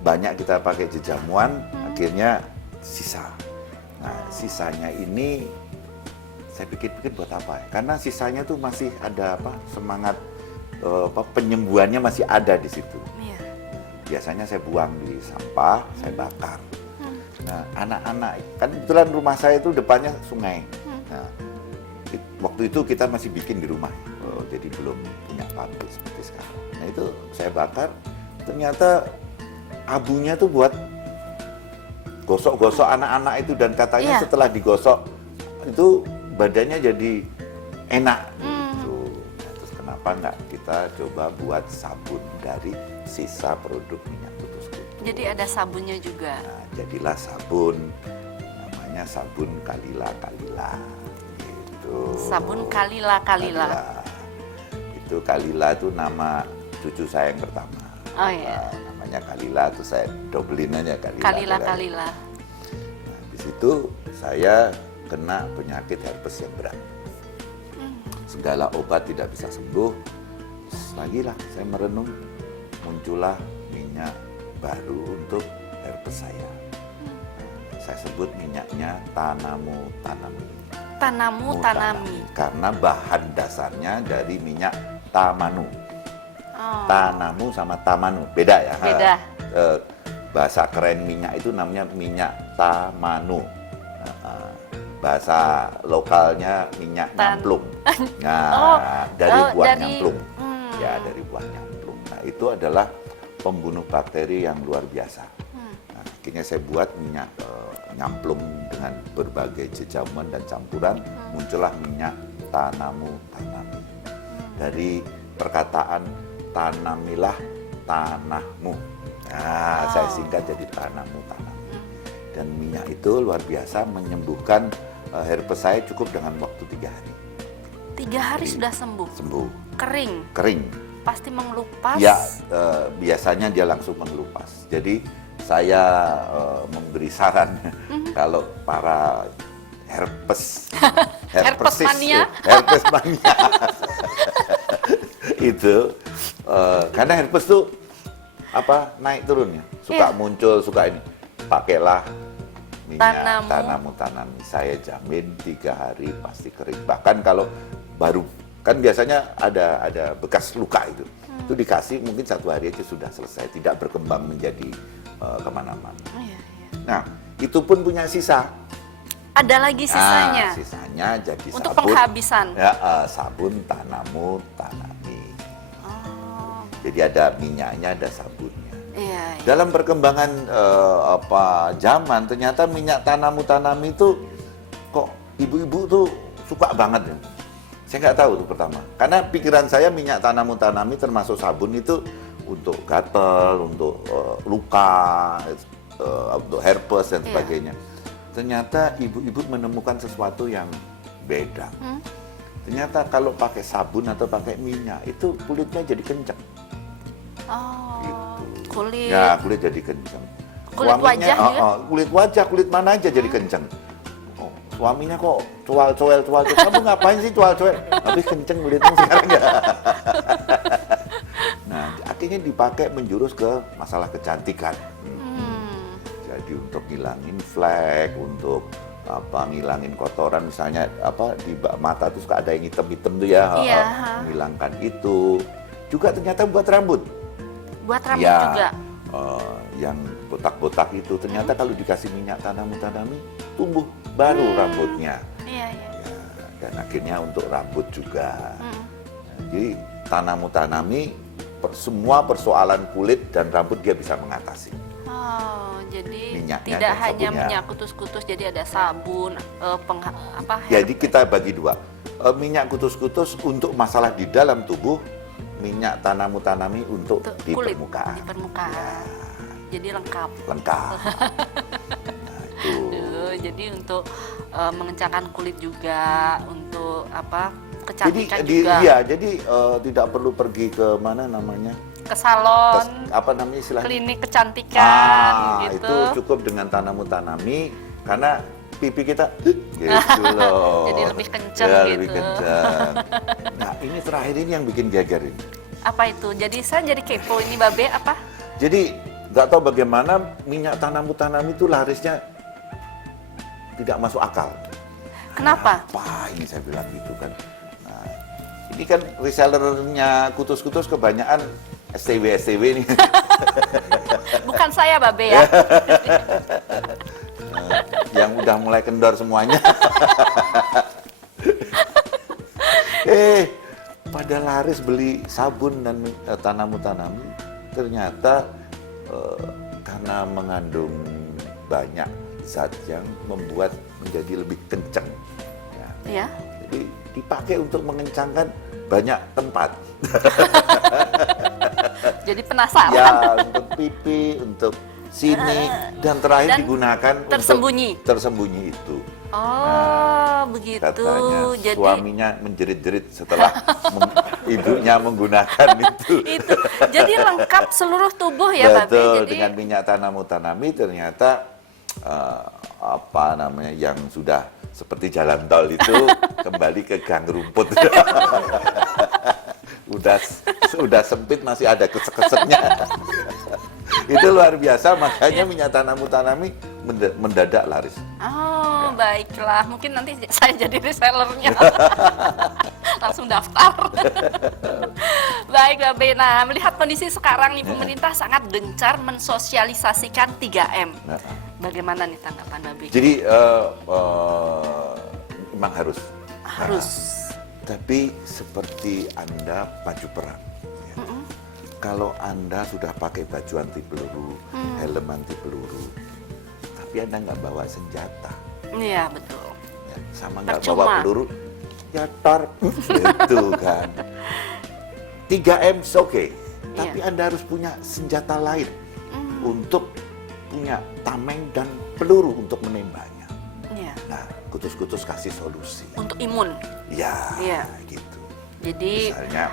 banyak kita pakai jejamuan, akhirnya sisa. Nah, sisanya ini saya pikir-pikir buat apa ya? Karena sisanya tuh masih ada semangat penyembuhannya masih ada di situ. Iya. Biasanya saya buang di sampah, saya bakar. Nah, anak-anak kan kebetulan rumah saya itu depannya sungai. Nah, waktu itu kita masih bikin di rumah, jadi belum punya pabrik seperti sekarang. Nah itu saya bakar, ternyata abunya tuh buat gosok-gosok anak-anak itu, dan katanya Iya. setelah digosok itu badannya jadi enak. Gitu. Nah, terus kenapa nggak kita coba buat sabun dari sisa produk minyak kutus-kutus? Jadi ada sabunnya juga. Nah, jadilah sabun, namanya sabun Kalila. Gitu. Sabun Kalila. Itu Kalila itu nama cucu saya yang pertama. Oh iya. Nah, namanya Kalila, tuh saya dobelin aja Kalila. Kalila. Nah, di situ saya kena penyakit herpes yang berat. Segala obat tidak bisa sembuh. Terus lagi lah saya merenung, muncullah minyak baru untuk herpes saya. Saya sebut minyaknya Tanamu Tanami. Karena bahan dasarnya dari minyak Tamanu. Oh. Tanamu sama Tamanu beda ya. Beda. Bahasa keren minyak itu namanya minyak Tamanu. Bahasa lokalnya minyak nyamplung. Nah, dari buah nyamplung. Ya, dari buah nyamplung. Nah, itu adalah pembunuh bakteri yang luar biasa. Nah, akhirnya saya buat minyak nyamplung dengan berbagai jejamuan dan campuran, muncullah minyak Tanamu Tanami. Dari perkataan tanamilah tanahmu. Nah, saya singkat jadi Tanamu Tanami. Dan minyak itu luar biasa menyembuhkan herpes saya cukup dengan waktu 3 hari. 3 hari sudah sembuh. Sembuh. Kering. Kering. Pasti mengelupas. Ya, biasanya dia langsung mengelupas. Jadi saya memberi saran kalau para herpes Herpes mania. herpes mania itu Karena herpes tuh apa naik turunnya, suka Iya. muncul, suka ini. Pakailah minyak Tanamu. tanamu tanami. Saya jamin 3 hari pasti kering. Bahkan kalau baru kan biasanya ada bekas luka itu dikasih mungkin 1 hari aja sudah selesai, tidak berkembang menjadi kemana-mana. Iya, iya. Nah itu pun punya sisa. Ada lagi sisanya Nah, sisanya jadi untuk sabun. penghabisan. Ya, sabun tanamu tanami. Oh, Jadi ada minyaknya, ada sabunnya. iya, iya. Dalam perkembangan zaman, ternyata minyak tanamu tanami itu kok ibu-ibu tuh suka banget ya. Saya nggak tahu tuh pertama. Karena pikiran saya minyak tanamu tanami termasuk sabun itu untuk gatal, untuk luka, untuk herpes dan Iya. sebagainya. Ternyata ibu-ibu menemukan sesuatu yang beda. Ternyata kalau pakai sabun atau pakai minyak itu kulitnya jadi kencang. Oh, Gitu. kulit. Ya, kulit jadi kencang. Kulit wajah juga? Kulit wajah, kulit mana aja jadi kencang. Oh, suaminya kok cual-cuel. Kamu ngapain sih cual-cuel? Tapi kenceng kulitmu sekarang ya. Nah, akhirnya dipakai menjurus ke masalah kecantikan. Jadi untuk ngilangin flek, untuk ngilangin kotoran, misalnya di mata tuh suka ada yang hitam-hitam tuh ya, Iya. menghilangkan itu. Juga ternyata buat rambut. Buat rambut Ya, juga. yang botak-botak itu ternyata kalau dikasih minyak tanamu tanami tumbuh baru rambutnya. Iya, iya. Ya, dan akhirnya untuk rambut juga. Jadi tanamu tanami semua persoalan kulit dan rambut dia bisa mengatasi. Oh, jadi Minyaknya tidak dan hanya sabunnya. minyak kutus-kutus, jadi ada sabun, Jadi kita bagi dua. Minyak kutus-kutus untuk masalah di dalam tubuh, minyak tanamu tanami untuk di kulit permukaan. di permukaan. Jadi lengkap. Lengkap. Nah, itu. Jadi untuk mengencangkan kulit juga, untuk kecantikan Jadi juga. iya, jadi tidak perlu pergi ke mana namanya? Ke salon, Apa namanya istilahnya? klinik kecantikan gitu. Itu cukup dengan tanamu tanami karena pipi kita gitu loh. Jadi lebih kenceng Ya, gitu. lebih kenceng. Nah, ini terakhir ini yang bikin geger ini. Apa itu? Jadi saya jadi kepo ini Babe apa? Jadi nggak tahu bagaimana minyak tanamu tanami itu larisnya tidak masuk akal. Kenapa? Apa ini saya bilang gitu kan. Nah, ini kan resellernya kutus-kutus kebanyakan STW ini. Bukan saya Babe ya. Yang udah mulai kendor semuanya. Pada laris beli sabun dan tanamu tanami, ternyata karena mengandung banyak zat yang membuat menjadi lebih kencang. Ya. Ya. Jadi dipakai untuk mengencangkan banyak tempat. Jadi penasaran. Ya, untuk pipi, untuk sini, dan terakhir Dan digunakan tersembunyi. untuk tersembunyi itu. Oh, begitu. Katanya Jadi suaminya menjerit-jerit setelah ibunya menggunakan itu. itu. Jadi lengkap seluruh tubuh ya, Babe. Betul, Jadi dengan minyak tanamu tanami ternyata yang sudah seperti jalan tol itu kembali ke gang rumput. Udah sempit masih ada kesek-keseknya. Itu luar biasa, makanya minyak tanamu tanami mendadak laris. oh, baiklah. Mungkin nanti saya jadi resellernya. Langsung daftar. Baik, Babe. Nah, melihat kondisi sekarang nih, pemerintah sangat gencar mensosialisasikan 3M. Nah, Bagaimana nih tanggapan Babe? jadi memang harus. Harus. Tapi seperti Anda maju perang. Ya. Kalau Anda sudah pakai baju anti peluru, helm anti peluru, tapi Anda nggak bawa senjata, Iya, betul. ya, sama nggak Percuma. bawa peluru, ya tor, gitu kan. 3M oke, tapi Iya. Anda harus punya senjata lain untuk punya tameng dan peluru untuk menembaknya. Iya. Nah, kutus-kutus kasih solusi. Untuk imun. Ya, Iya. gitu. Jadi Misalnya,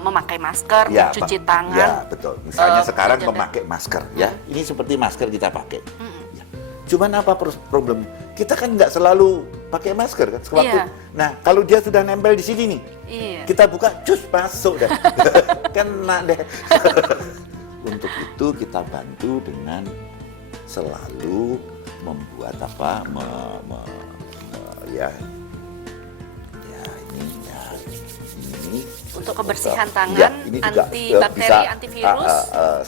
memakai masker, ya, mencuci Pak. tangan. Ya, betul. Misalnya sekarang menjaga- memakai masker, ya. Ini seperti masker kita pakai. Ya. Cuman apa problem? Kita kan nggak selalu pakai masker kan sewaktu. Iya. Nah, kalau dia sudah nempel di sini nih, Iya. kita buka, cus masuk dah. Kena deh. Untuk itu kita bantu dengan selalu membuat apa, ya ini Untuk kebersihan tangan, ya, ini juga, antibakteri, bisa, antivirus.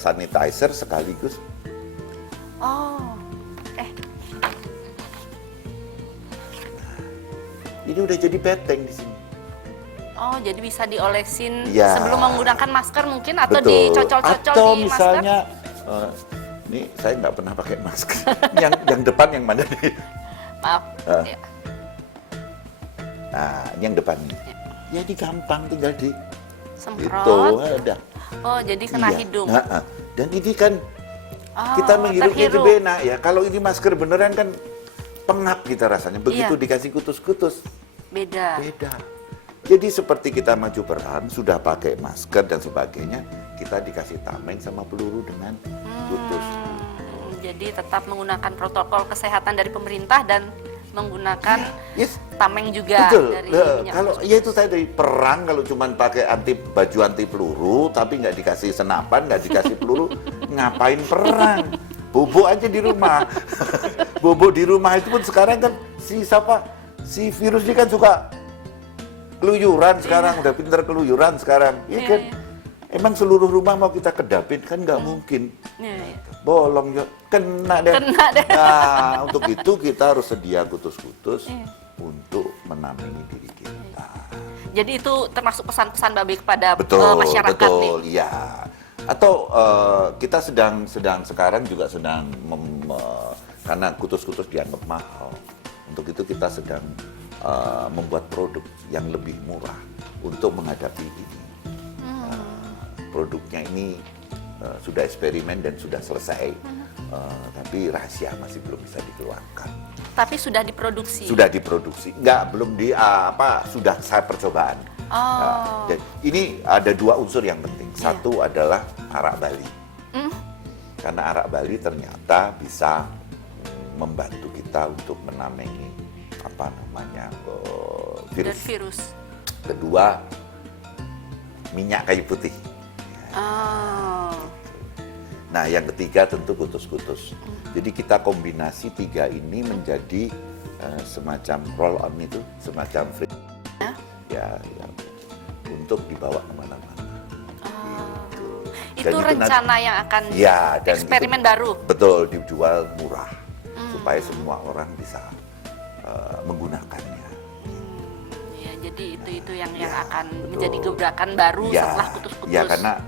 sanitizer sekaligus. Oh, Ini udah jadi beteng di sini. oh, jadi bisa diolesin Ya. sebelum menggunakan masker mungkin atau Betul. dicocol-cocol Atau di misalnya, masker? ini saya nggak pernah pakai masker. yang depan yang mana nih? Maaf. Eh. Ya. Nah, ini yang depan nih. Jadi gampang tinggal di Semprot. itu ada. Oh, jadi kena Iya. hidung. Nah, dan ini kan Oh, kita menghirupnya terhirup. lebih enak ya. Kalau ini masker beneran kan pengap kita rasanya. Begitu Iya. dikasih kutus-kutus, Beda. beda. Jadi seperti kita maju perang, sudah pakai masker dan sebagainya, kita dikasih tameng sama peluru dengan kutus. Jadi tetap menggunakan protokol kesehatan dari pemerintah dan menggunakan Yes, tameng juga betul. dari Nah, minyak kalau kutus. ya itu tadi perang kalau cuman pakai baju anti peluru tapi nggak dikasih senapan, nggak dikasih peluru, ngapain perang? Bobok aja di rumah. Bobok di rumah itu pun sekarang kan si virus ini kan suka keluyuran sekarang, udah pinter keluyuran sekarang. Iya Iya, kan? iya. Emang seluruh rumah mau kita kedapin kan nggak mungkin. Iya, iya. Bolong yuk, kena deh. Kena deh. Nah, untuk itu kita harus sedia kutus-kutus Iya. untuk menamani diri kita. Jadi itu termasuk pesan-pesan Babe kepada Betul, masyarakat betul, nih. iya. Atau kita sedang sekarang juga sedang karena kutus-kutus dianggap mahal. Untuk itu kita sedang membuat produk yang lebih murah untuk menghadapi ini. Produknya ini sudah eksperimen dan sudah selesai, tapi rahasia masih belum bisa dikeluarkan. Tapi sudah diproduksi. Sudah diproduksi, belum sudah saya percobaan. Oh. Nah, dan ini ada dua unsur yang penting. Satu adalah arak Bali, karena arak Bali ternyata bisa membantu kita untuk menamengi Dan virus. virus. Kedua, minyak kayu putih. Oh. Nah, yang ketiga tentu kutus-kutus. Jadi kita kombinasi tiga ini menjadi semacam roll on itu, semacam free. Ya? Ya, untuk dibawa kemana-mana. Itu Dan itu rencana yang akan Ya, dan eksperimen itu, baru. Betul, dijual murah supaya semua orang bisa menggunakannya. Ya, jadi itu yang akan menjadi gebrakan baru setelah kutus-kutus. Ya, karena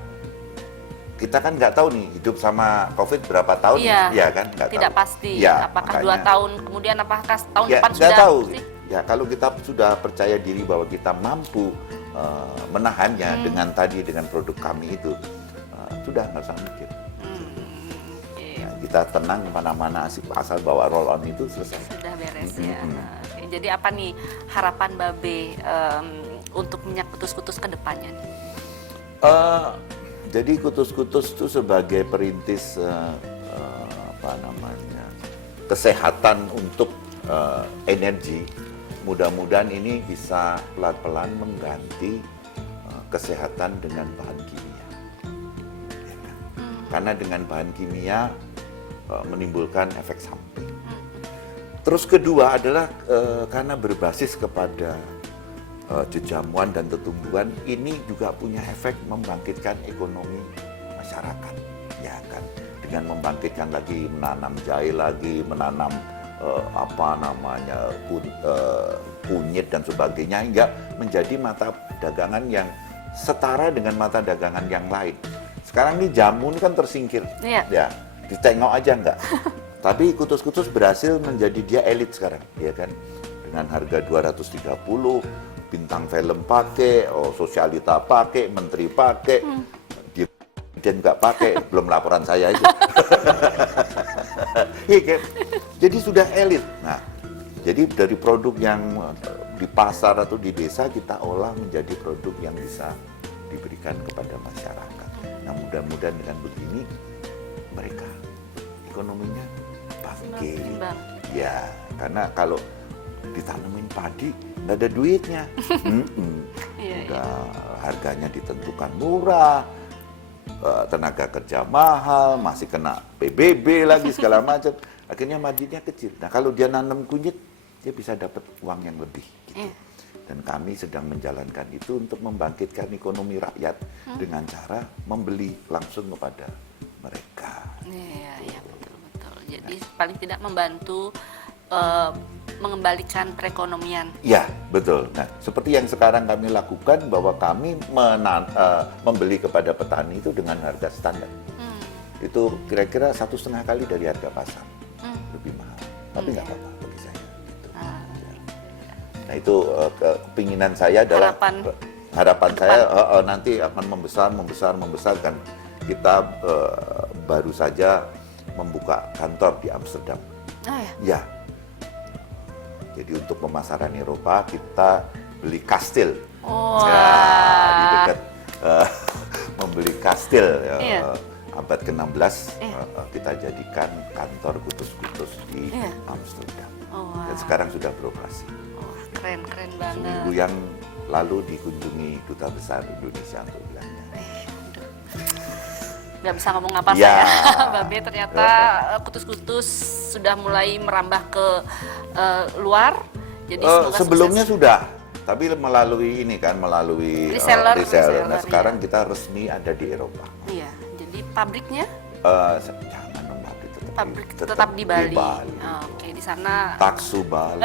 kita kan nggak tahu nih hidup sama COVID berapa tahun, Iya, ya kan? Nggak tidak tahu. pasti. Ya, Apakah makanya. 2 tahun kemudian, apakah tahun Ya, depan nggak sudah tahu. sih? Ya, kalau kita sudah percaya diri bahwa kita mampu menahannya dengan produk kami itu, sudah nggak usah mikir. Oke, Nah, kita tenang kemana-mana asal bawa roll on itu selesai. sudah beres ya. Oke, jadi apa nih harapan Babe untuk minyak kutus-kutus ke depannya nih? Jadi kutus-kutus itu sebagai perintis kesehatan untuk energi. Mudah-mudahan ini bisa pelan-pelan mengganti kesehatan dengan bahan kimia. Ya kan? Karena dengan bahan kimia menimbulkan efek samping. Terus kedua adalah karena berbasis kepada jejamuan dan tetumbuhan, ini juga punya efek membangkitkan ekonomi masyarakat, ya kan? Dengan membangkitkan lagi, menanam jahe lagi, menanam kunyit dan sebagainya, hingga menjadi mata dagangan yang setara dengan mata dagangan yang lain. Sekarang ini jamu ini kan tersingkir, Iya. ya, ditengok aja enggak. Tapi kutus-kutus berhasil menjadi dia elit sekarang, ya kan? Dengan harga 230, bintang film pakai, sosialita pakai, menteri pakai, dan nggak pakai, belum laporan saya itu. Iya kan? Jadi sudah elit. Nah, jadi dari produk yang di pasar atau di desa kita olah menjadi produk yang bisa diberikan kepada masyarakat. Nah, mudah-mudahan dengan begini mereka ekonominya bangkit. Bang. Ya, karena kalau Ditanemin padi, nggak ada duitnya. Iya, Udah harganya ditentukan murah, tenaga kerja mahal, masih kena PBB lagi segala macam. Akhirnya marginnya kecil. Nah kalau dia nanam kunyit, dia bisa dapat uang yang lebih. Gitu. Iya. Dan kami sedang menjalankan itu untuk membangkitkan ekonomi rakyat dengan cara membeli langsung kepada mereka. Iya, iya, betul. Jadi paling tidak membantu mengembalikan perekonomian. Ya, betul. Nah, seperti yang sekarang kami lakukan bahwa kami membeli kepada petani itu dengan harga standar. Itu kira-kira 1,5 kali dari harga pasar. Lebih mahal. Tapi nggak apa-apa bagi saya. Gitu. Ya. Nah, itu keinginan saya adalah harapan saya nanti akan membesar kan. Kita baru saja membuka kantor di Amsterdam. Oh ya. Ya. Jadi untuk pemasaran Eropa kita beli kastil. Oh. Ya, di dekat membeli kastil abad ke-16 kita jadikan kantor kutus-kutus di Amsterdam. Oh, Dan sekarang sudah beroperasi. Oh, keren banget. Seminggu yang lalu dikunjungi Duta Besar Indonesia untuk Belanda. Nggak bisa ngomong apa Ya. saya, Babe, ternyata kutus-kutus sudah mulai merambah ke luar. Jadi semoga sebelumnya sukses. sudah, tapi melalui ini kan, melalui Reseller, Nah sekarang ya. kita resmi ada di Eropa. Iya, jadi pabriknya Jangan pabrik tetap di Bali. Oh, oke, di sana. Taksu Bali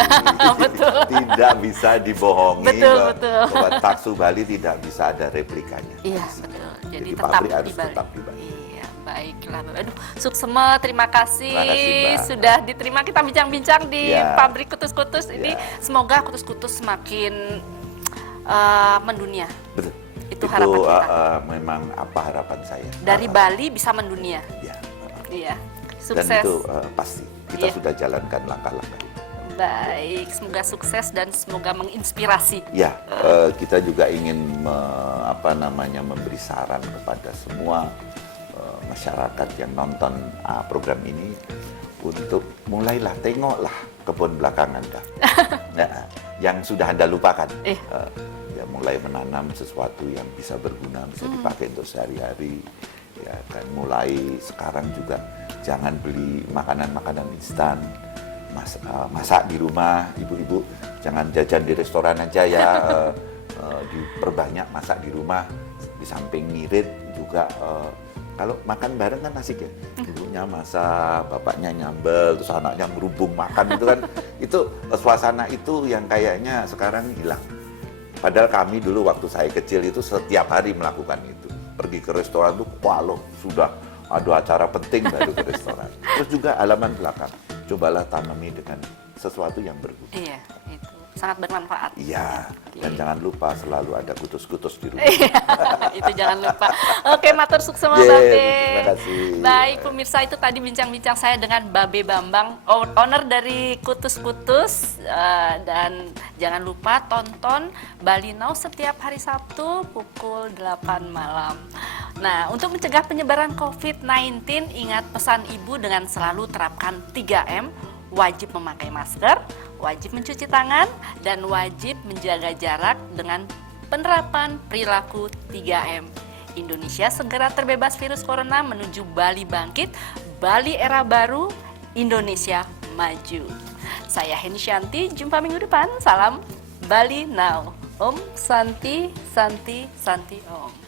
Betul. tidak bisa dibohongi. Betul. Bahwa Taksu Bali tidak bisa ada replikanya. Iya, betul. Jadi tetap pabrik di harus Bali. tetap di Bali. Iya, baiklah. Aduh, Suksema, terima kasih, Terima kasih, Mbak. sudah diterima kita bincang-bincang di Ya. pabrik kutus-kutus ini. Ya. Semoga kutus-kutus semakin mendunia. Betul. Itu harapan kita. Memang apa harapan saya. Dari Bali bisa mendunia. Ya. Iya. Dan Sukses. itu pasti kita Iya. sudah jalankan langkah-langkah. Baik, semoga sukses dan semoga menginspirasi. Ya, kita juga ingin memberi saran kepada semua masyarakat yang nonton program ini untuk mulailah tengoklah kebun belakang Anda. Nah, yang sudah Anda lupakan. Ya mulai menanam sesuatu yang bisa berguna, bisa dipakai untuk sehari-hari. Ya kan mulai sekarang juga jangan beli makanan-makanan instan. Masak di rumah, ibu-ibu jangan jajan di restoran aja ya, diperbanyak masak di rumah. Di samping ngirit juga kalau makan bareng kan asik ya, ibunya masak, bapaknya nyambel, terus anaknya merubung makan itu kan, itu suasana itu yang kayaknya sekarang hilang. Padahal kami dulu waktu saya kecil itu setiap hari melakukan itu, pergi ke restoran tuh, wah loh sudah ada acara penting baru ke restoran. Terus juga halaman belakang, cobalah tanami dengan sesuatu yang berguna. Iya, itu sangat bermanfaat. Iya, dan jangan lupa selalu ada kutus-kutus di rumah. Itu jangan lupa. Oke, matur suksema Yeay, Babe. terima kasih. Baik, pemirsa, itu tadi bincang-bincang saya dengan Babe Bambang, owner dari Kutus-Kutus. Dan jangan lupa tonton Bali Now setiap hari Sabtu pukul 8 malam. Nah, untuk mencegah penyebaran COVID-19, ingat pesan ibu dengan selalu terapkan 3M, wajib memakai masker, wajib mencuci tangan, dan wajib menjaga jarak dengan penerapan perilaku 3M. Indonesia segera terbebas virus corona menuju Bali bangkit, Bali era baru, Indonesia maju. Saya Heni Shanti, jumpa minggu depan. Salam Bali Now. Om Santi, Santi, Santi Om.